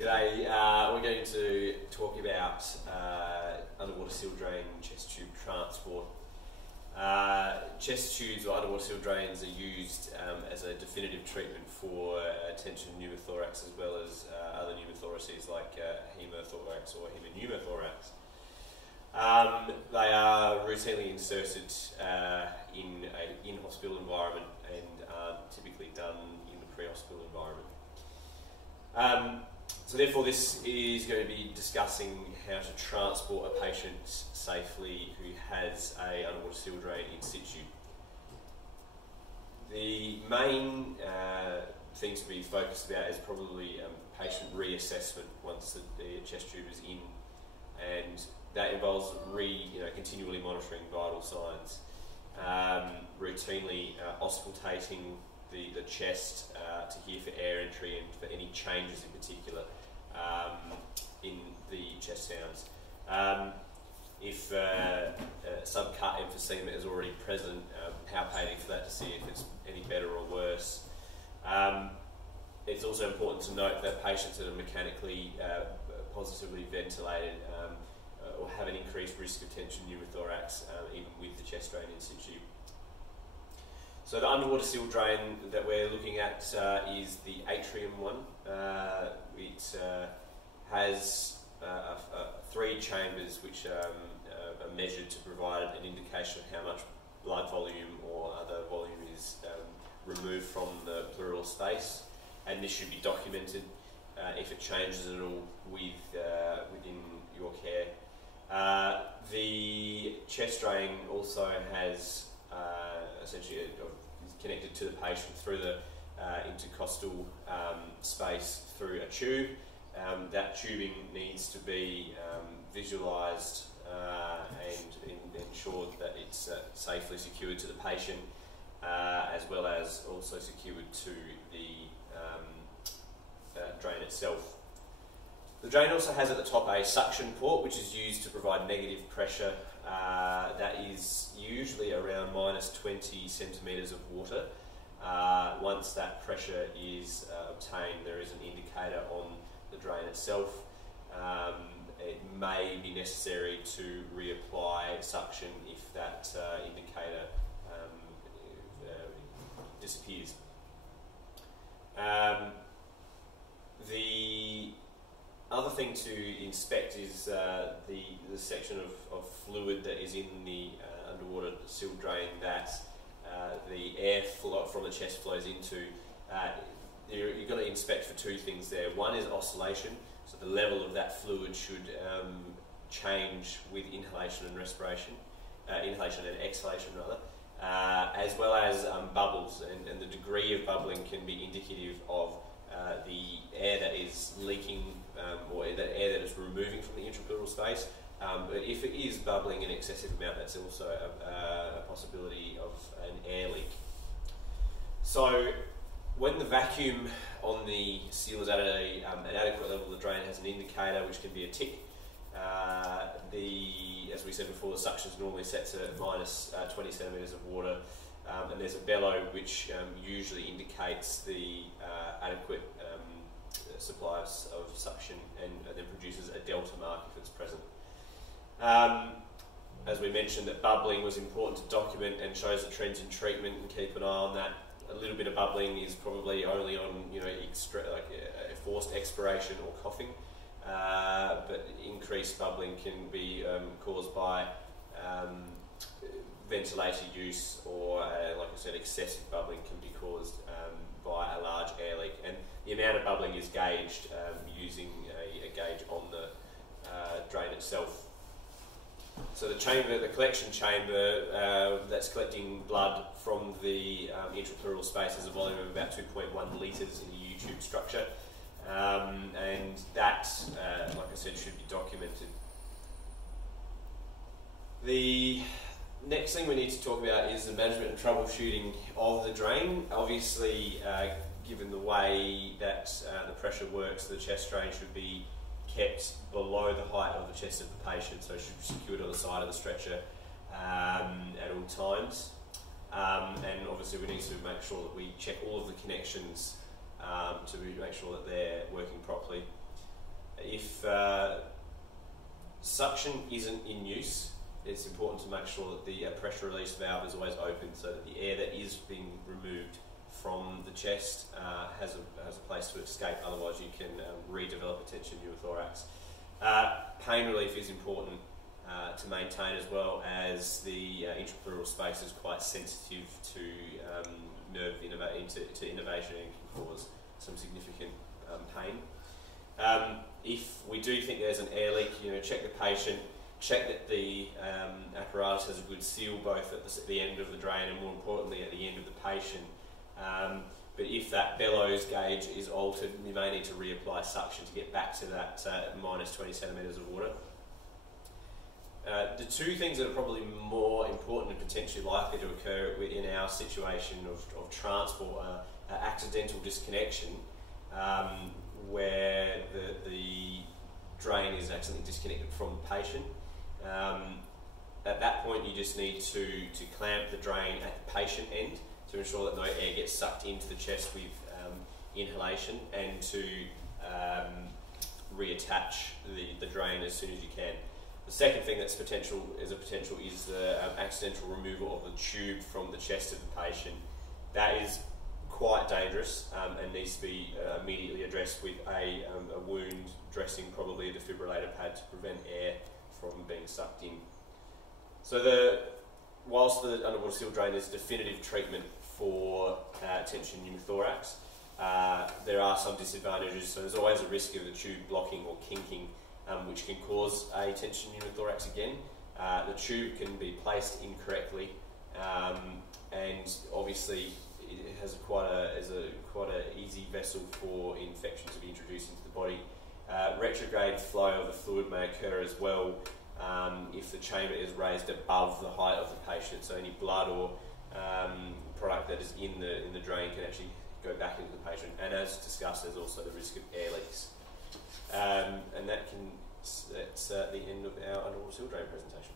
G'day, we're going to talk about underwater seal drain chest tube transport. Chest tubes or underwater seal drains are used as a definitive treatment for tension pneumothorax as well as other pneumothoraces like hemothorax or hemopneumothorax. They are routinely inserted in an in-hospital environment and are typically done in the pre-hospital environment. So therefore this is going to be discussing how to transport a patient safely who has an underwater seal drain in situ. The main thing to be focused about is probably patient reassessment once the chest tube is in, and that involves continually monitoring vital signs, routinely auscultating the chest to hear for air entry and for any changes in particular in the chest sounds. If subcut emphysema is already present, palpating for that to see if it's any better or worse. It's also important to note that patients that are mechanically positively ventilated or have an increased risk of tension pneumothorax even with the chest drain in situ. So the underwater seal drain that we're looking at is the atrium one. It has 3 chambers which are measured to provide an indication of how much blood volume or other volume is removed from the pleural space, and this should be documented if it changes at all within your care. The chest drain also has essentially is connected to the patient through the intercostal space through a tube. That tubing needs to be visualised and ensured that it's safely secured to the patient, as well as also secured to the drain itself. The drain also has at the top a suction port which is used to provide negative pressure that is usually around -20 centimetres of water. Once that pressure is obtained, there is an indicator on the drain itself. It may be necessary to reapply suction if that indicator disappears. The other thing to inspect is the section of fluid that is in the underwater seal drain that the air flow from the chest flows into. You've got to inspect for 2 things there. One is oscillation, so the level of that fluid should change with inhalation and respiration, inhalation and exhalation rather, as well as bubbles, and the degree of bubbling can be indicative of the air that is leaking or the air that is removing from the intrapleural space. But if it is bubbling an excessive amount, that's also a possibility of an air leak. So when the vacuum on the seal is at an adequate level, the drain has an indicator which can be a tick. As we said before, the suction is normally set to -20 centimetres of water, and there's a bellow which usually indicates the adequate supply of suction, and then produces a delta mark if it's present. As we mentioned, that bubbling was important to document and shows the trends in treatment, and keep an eye on that. A little bit of bubbling is probably only on a forced expiration or coughing, but increased bubbling can be caused by ventilator use, or like I said, excessive bubbling can be caused by a large air leak, and the amount of bubbling is gauged using a gauge on the drain itself. So the collection chamber that's collecting blood from the intrapleural space has a volume of about 2.1 litres in the U-tube structure, and that, like I said, should be documented. The next thing we need to talk about is the management and troubleshooting of the drain. Obviously, given the way that the pressure works, the chest drain should be kept below the height of the chest of the patient, so it should be secured on the side of the stretcher at all times. And obviously we need to make sure that we check all of the connections to make sure that they're working properly. If suction isn't in use, it's important to make sure that the pressure release valve is always open so that the air that is being removed from the chest has a place to escape, otherwise you can redevelop a tension pneumothorax. Pain relief is important to maintain, as well as the intrapleural space is quite sensitive to nerve innervation and can cause some significant pain. If we do think there's an air leak, check the patient, check that the apparatus has a good seal both at the end of the drain and, more importantly, at the end of the patient. But if that bellows gauge is altered, you may need to reapply suction to get back to that minus 20 centimetres of water. The two things that are probably more important and potentially likely to occur in our situation of transport are accidental disconnection, where the drain is accidentally disconnected from the patient. At that point, you just need to clamp the drain at the patient end to ensure that no air gets sucked into the chest with inhalation, and to reattach the drain as soon as you can. The second thing that's potential is the accidental removal of the tube from the chest of the patient. That is quite dangerous and needs to be immediately addressed with a wound dressing, probably a defibrillator pad, to prevent air from being sucked in. So whilst the underwater seal drain is definitive treatment for tension pneumothorax, there are some disadvantages. So there's always a risk of the tube blocking or kinking, which can cause a tension pneumothorax again. The tube can be placed incorrectly, and obviously it has quite an easy vessel for infection to be introduced into the body. Retrograde flow of the fluid may occur as well if the chamber is raised above the height of the patient. So any blood or product that is in the drain can actually go back into the patient. And as discussed, there's also the risk of air leaks. And that's the end of our underwater seal drain presentation.